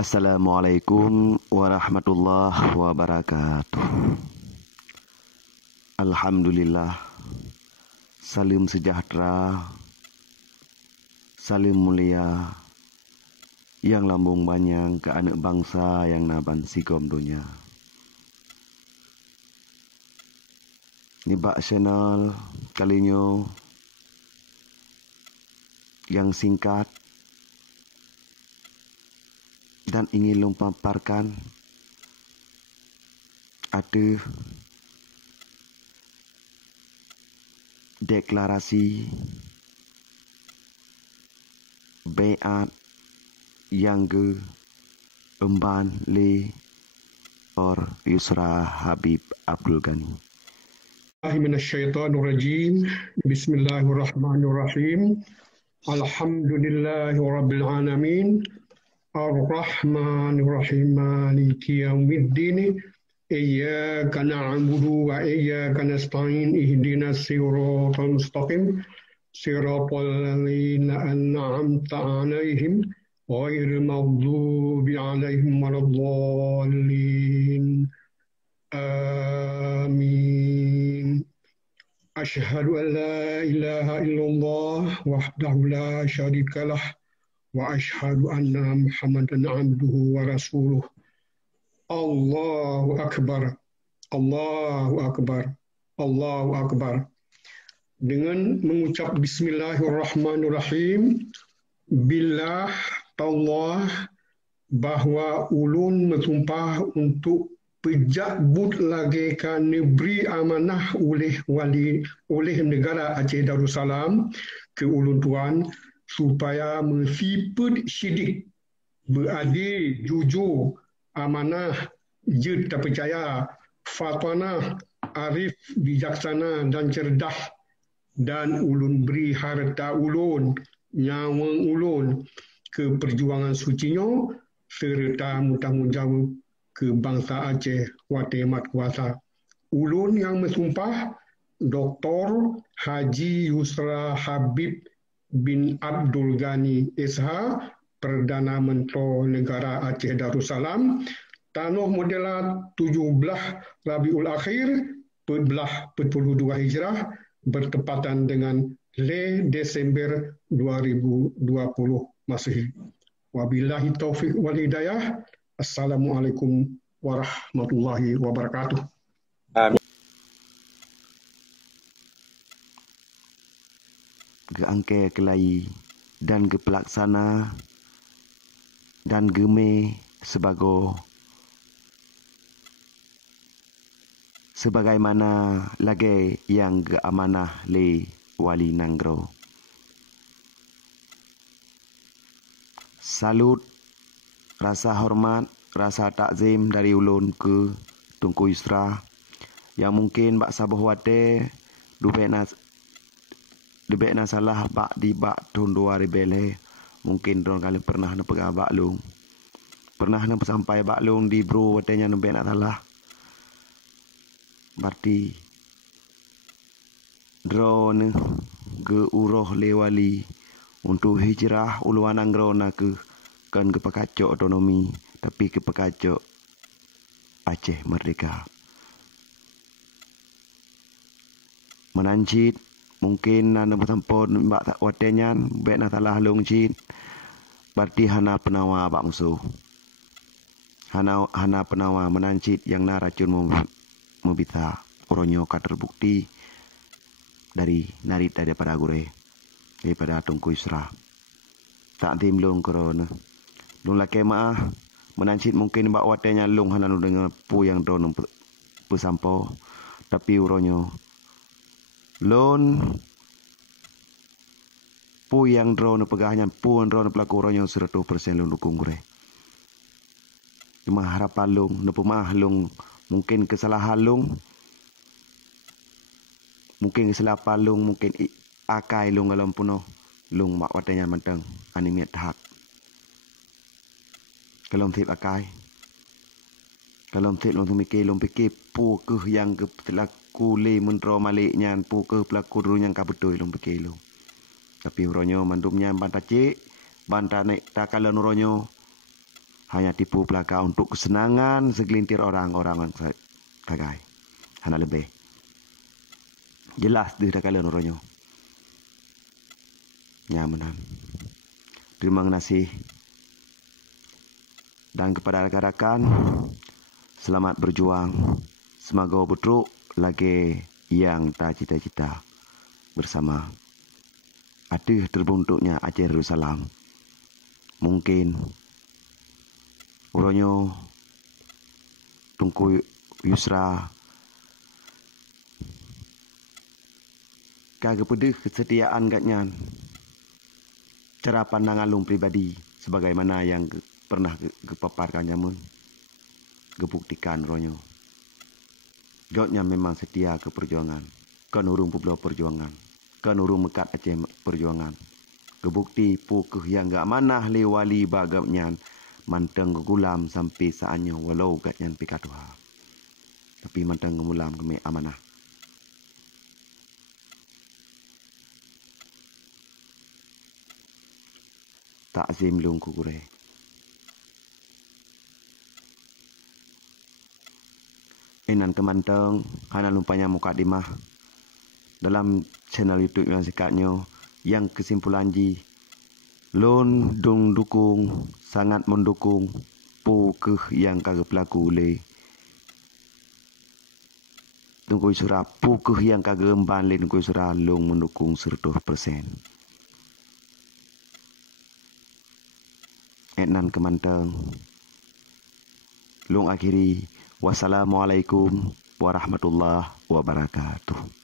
Assalamualaikum warahmatullahi wabarakatuh. Alhamdulillah. Salim sejahtera, salim mulia, yang lambung banyak ke anak bangsa yang naban sigom dunia. Nibak channel kalinyo yang singkat dan ingin lumpaparkan ada deklarasi baiat yang ke emban le or Yusra Habib Abdul Ghani. Minasyaitonirrajim. Bismillahirrahmanirrahim. Alhamdulillahirabbil alamin. Ar-Rahmanir-Rahim. Maliki yaumiddin. Iyyaka na'budu wa iyyaka nasta'in. Ihdinas siratal mustaqim. Siratal ladzina an'amta 'alaihim ghairil maghdubi 'alaihim waladdallin. Amin. Asyhadu an la ilaha illallah wahdahu la syarikalah wa asyhadu anna Muhammadan abduhu wa rasuluh. Allahu akbar. Allahu akbar. Allahu akbar. Dengan mengucap bismillahirrahmanirrahim, billah Allah bahwa ulun bersumpah untuk pejabut lagi kan beri amanah oleh negara Aceh Darussalam ke ulun tuan supaya mensiput syidik beradil, jujur, amanah, jid terpercaya, fatanah, arif, bijaksana dan cerdas, dan ulun beri harta ulun, nyawa ulun ke perjuangan sucinyo serta tanggungjawab ke bangsa Aceh wate mat kuasa. Ulun yang bersumpah Dr. Haji Yusra Habib bin Abdul Ghani SH, Perdana Menteri Negara Aceh Darussalam, Tanuh Modelat 17 Rabiul Akhir 1442 Hijrah bertepatan dengan Desember 2020 Masehi. Wabillahi taufiq wal hidayah. Assalamualaikum warahmatullahi wabarakatuh. Amin. Geangke kelai dan gepelaksana dan geme sebagaimana lagi yang geamanah le wali nanggro. Salut, rasa hormat, rasa takzim dari ulun ke Tunku Yusra yang mungkin bak sabuh wate debek na salah bak di bak tahun 2000 mungkin don kali pernah na pegah bak lung. Pernah na sampai bak lung di bro watenya debek na salah. Berarti drone ke uroh lewali untuk hijrah uluan anggro na ke kan ke pekacok otonomi tapi ke pekacok Aceh Merdeka. Menancit mungkin nana bertampun mbak tak watenyan bet na salah long cit berarti hana penawa bak musuh. Hana penawa menancit yang na racun mubita oronyo ka terbukti dari narit daripada gure daripada Tunku Yusra. Tak tim long korona. Long laki maah menancit mungkin mbak watenya long hana dengan pu yang don pesampo tapi oronyo lon pu yang drone pegahnya pu drone pelaku ronyo 100% lon dukung gure. Cuma harapan long nepu mah long mungkin kesalahan long mungkin kesilapan long mungkin akai long dalam puno long mak watanya mentang animiat hak. Kalau tip akai kalau tip long mikir pu ke yang ke pelaku le mentro maliknya pu ke pelaku dulu yang ka betul long pikir long. Tapi ronyo mandumnya banta cik banta nek takalan ronyo hanya tipu belaka untuk kesenangan segelintir orang-orang kagai. Hana lebih. Jelas dia dah kalian orangnya. Nyamanan. Terima kasih. Dan kepada rakan-rakan, selamat berjuang. Semoga betul lagi yang tak cita-cita bersama. Ada terbentuknya Aceh Darussalam. Mungkin orangnya Tunku Yusra kagak pedih kesetiaan katnya. Cara pandang alung pribadi sebagaimana yang pernah kepaparkannya mun. Gebuktikan orangnya. Gotnya memang setia ke perjuangan. Kan urung publau perjuangan. Kan urung mekat Aceh perjuangan. Kebukti pukeh yang gak manah lewali bagapnya. Manteng kegulam sampai saatnya walau gatnya pikatuha. Tapi manteng kegulam kami amanah. Tak azim lung kukure. Enan kemanteng, hana lumpanya muka dimah. Dalam channel YouTube yang sekatnya, yang kesimpulan ji, lon dong dukung, sangat mendukung, pukeh yang kagak pelaku le. Tunggu surah, pukeh yang kagak emban le tunggu surah, long mendukung 100%. Enan kemanteng, long akhiri. Wassalamualaikum warahmatullahi wabarakatuh.